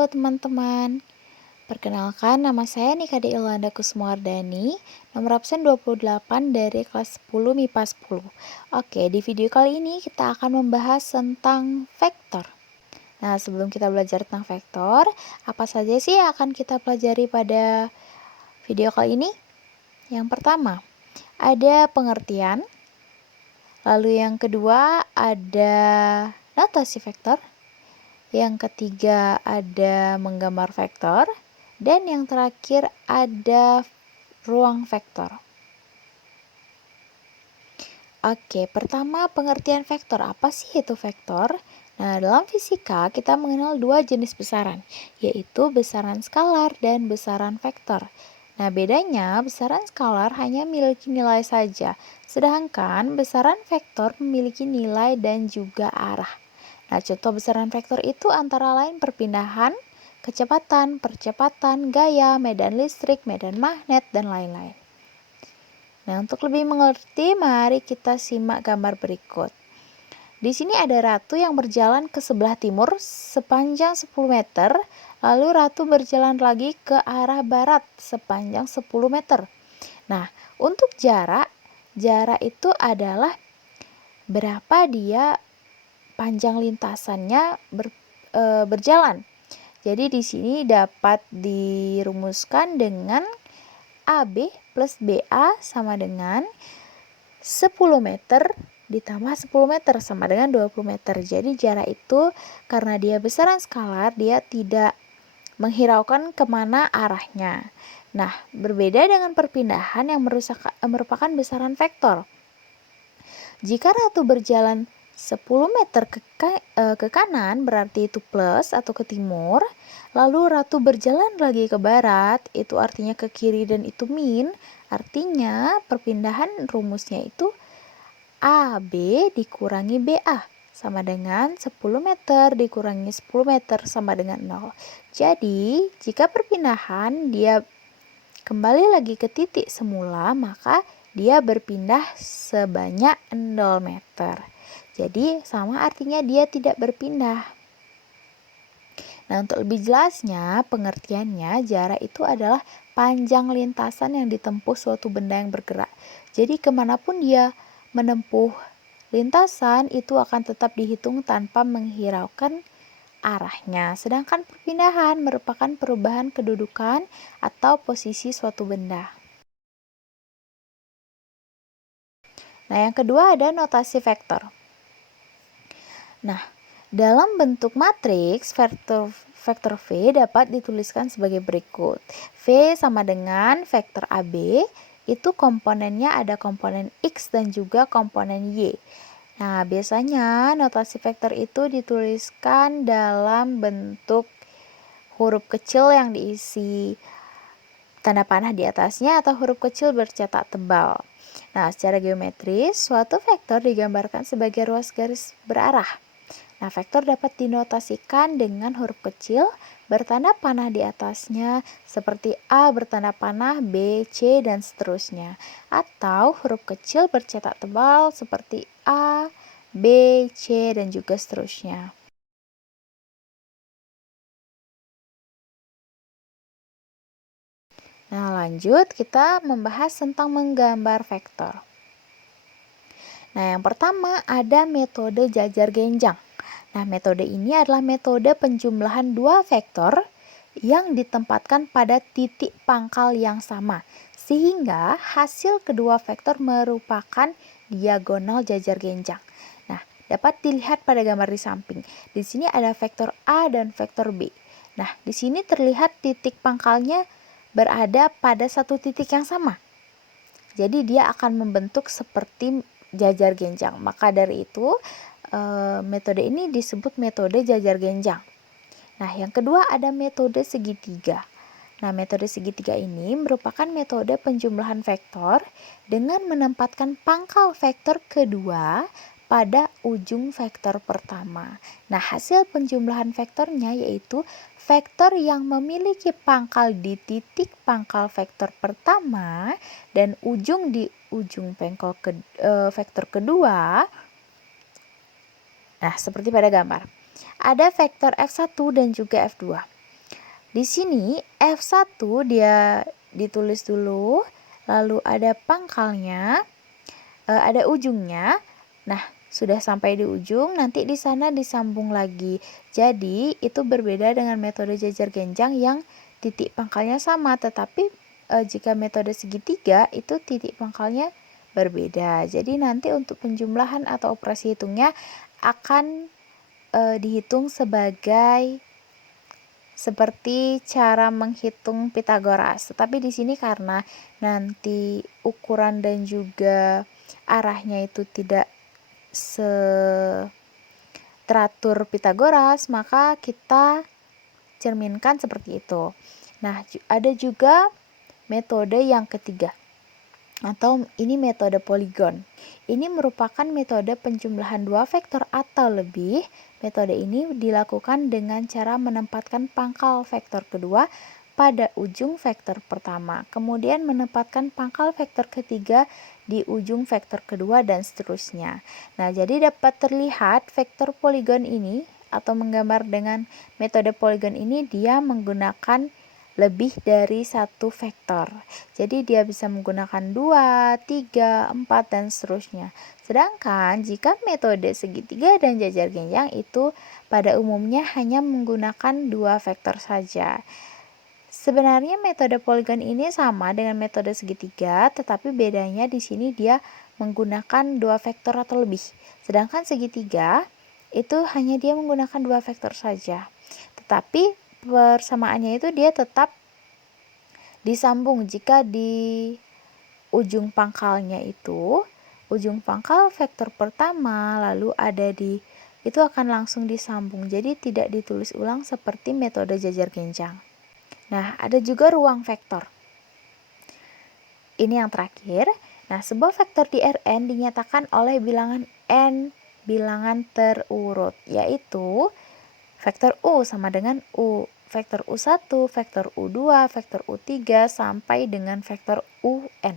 Halo teman-teman, perkenalkan nama saya Nikade Ilanda Kusumawardani, nomor absen 28 dari kelas 10 MIPA 10. Oke, di video kali ini kita akan membahas tentang vektor. Nah, sebelum kita belajar tentang vektor, apa saja sih yang akan kita pelajari pada video kali ini? Yang pertama, ada pengertian. Lalu yang kedua, ada notasi vektor. Yang ketiga ada menggambar vektor, dan yang terakhir ada ruang vektor. Oke, pertama pengertian vektor. Apa sih itu vektor? Nah, dalam fisika kita mengenal dua jenis besaran, yaitu besaran skalar dan besaran vektor. Nah, bedanya besaran skalar hanya memiliki nilai saja, sedangkan besaran vektor memiliki nilai dan juga arah. Nah, contoh besaran vektor itu antara lain perpindahan, kecepatan, percepatan, gaya, medan listrik, medan magnet, dan lain-lain. Nah, untuk lebih mengerti, mari kita simak gambar berikut. Di sini ada ratu yang berjalan ke sebelah timur sepanjang 10 meter, lalu ratu berjalan lagi ke arah barat sepanjang 10 meter. Nah, untuk jarak itu adalah berapa dia panjang lintasannya berjalan. Jadi di sini dapat dirumuskan dengan AB plus BA sama dengan 10 meter ditambah 10 meter sama dengan 20 meter. Jadi jarak itu karena dia besaran skalar, dia tidak menghiraukan kemana arahnya. Nah, berbeda dengan perpindahan yang merupakan besaran vektor. Jika ratu berjalan 10 meter ke kanan berarti itu plus atau ke timur, lalu ratu berjalan lagi ke barat, itu artinya ke kiri dan itu min, artinya perpindahan rumusnya itu AB dikurangi BA sama dengan 10 meter dikurangi 10 meter sama dengan 0. Jadi, jika perpindahan dia kembali lagi ke titik semula, maka dia berpindah sebanyak 0 meter. Jadi sama artinya dia tidak berpindah. Nah, untuk lebih jelasnya, pengertiannya jarak itu adalah panjang lintasan yang ditempuh suatu benda yang bergerak. Jadi kemanapun dia menempuh lintasan itu akan tetap dihitung tanpa menghiraukan arahnya. Sedangkan perpindahan merupakan perubahan kedudukan atau posisi suatu benda. Nah, yang kedua ada notasi vektor. Nah, dalam bentuk matriks, vektor V dapat dituliskan sebagai berikut. V sama dengan vektor AB, itu komponennya ada komponen X dan juga komponen Y. Nah, biasanya notasi vektor itu dituliskan dalam bentuk huruf kecil yang diisi tanda panah di atasnya atau huruf kecil bercetak tebal. Nah, secara geometris, suatu vektor digambarkan sebagai ruas garis berarah. Nah, vektor dapat dinotasikan dengan huruf kecil bertanda panah di atasnya seperti A bertanda panah, B, C, dan seterusnya. Atau huruf kecil bercetak tebal seperti A, B, C, dan juga seterusnya. Nah, lanjut kita membahas tentang menggambar vektor. Nah, yang pertama ada metode jajar genjang. Nah, metode ini adalah metode penjumlahan dua vektor yang ditempatkan pada titik pangkal yang sama, sehingga hasil kedua vektor merupakan diagonal jajar genjang. Nah, dapat dilihat pada gambar di samping. Di sini ada vektor A dan vektor B. Nah, di sini terlihat titik pangkalnya berada pada satu titik yang sama. Jadi dia akan membentuk seperti jajar genjang. Maka dari itu metode ini disebut metode jajar genjang. Nah, yang kedua ada metode segitiga. Nah, metode segitiga ini merupakan metode penjumlahan vektor dengan menempatkan pangkal vektor kedua pada ujung vektor pertama. Nah, hasil penjumlahan vektornya yaitu vektor yang memiliki pangkal di titik pangkal vektor pertama dan ujung di ujung vektor kedua. Nah, seperti pada gambar. Ada vektor F1 dan juga F2. Di sini F1 dia ditulis dulu, lalu ada pangkalnya, ada ujungnya. Nah, sudah sampai di ujung, nanti di sana disambung lagi. Jadi, itu berbeda dengan metode jajar genjang yang titik pangkalnya sama, tetapi jika metode segitiga itu titik pangkalnya berbeda. Jadi nanti untuk penjumlahan atau operasi hitungnya akan dihitung seperti cara menghitung Pitagoras. Tetapi di sini karena nanti ukuran dan juga arahnya itu tidak seteratur Pitagoras, maka kita cerminkan seperti itu. Nah, ada juga metode yang ketiga, atau ini metode poligon. Ini merupakan metode penjumlahan dua vektor atau lebih. Metode ini dilakukan dengan cara menempatkan pangkal vektor kedua pada ujung vektor pertama, kemudian menempatkan pangkal vektor ketiga di ujung vektor kedua, dan seterusnya. Nah, jadi dapat terlihat vektor poligon ini atau menggambar dengan metode poligon ini dia menggunakan lebih dari satu vektor. Jadi dia bisa menggunakan 2, 3, 4, dan seterusnya. Sedangkan jika metode segitiga dan jajar genjang itu pada umumnya hanya menggunakan 2 vektor saja. Sebenarnya metode poligon ini sama dengan metode segitiga, tetapi bedanya di sini dia menggunakan 2 vektor atau lebih. Sedangkan segitiga itu hanya dia menggunakan 2 vektor saja. Tetapi persamaannya itu dia tetap disambung jika di ujung pangkalnya itu, ujung pangkal vektor pertama lalu ada di itu akan langsung disambung, jadi tidak ditulis ulang seperti metode jajar genjang. Nah, ada juga ruang vektor. Ini yang terakhir. Nah, sebuah vektor di Rn dinyatakan oleh bilangan n bilangan terurut, yaitu vektor U sama dengan U, vektor U1, vektor U2, vektor U3, sampai dengan vektor UN.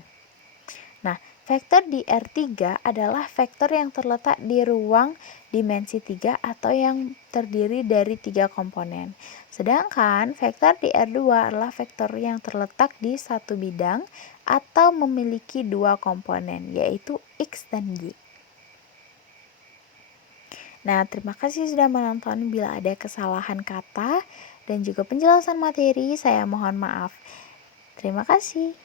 Nah, vektor di R3 adalah vektor yang terletak di ruang dimensi 3 atau yang terdiri dari 3 komponen. Sedangkan vektor di R2 adalah vektor yang terletak di satu bidang atau memiliki 2 komponen, yaitu X dan Y. Nah, terima kasih sudah menonton. Bila ada kesalahan kata dan juga penjelasan materi, saya mohon maaf. Terima kasih.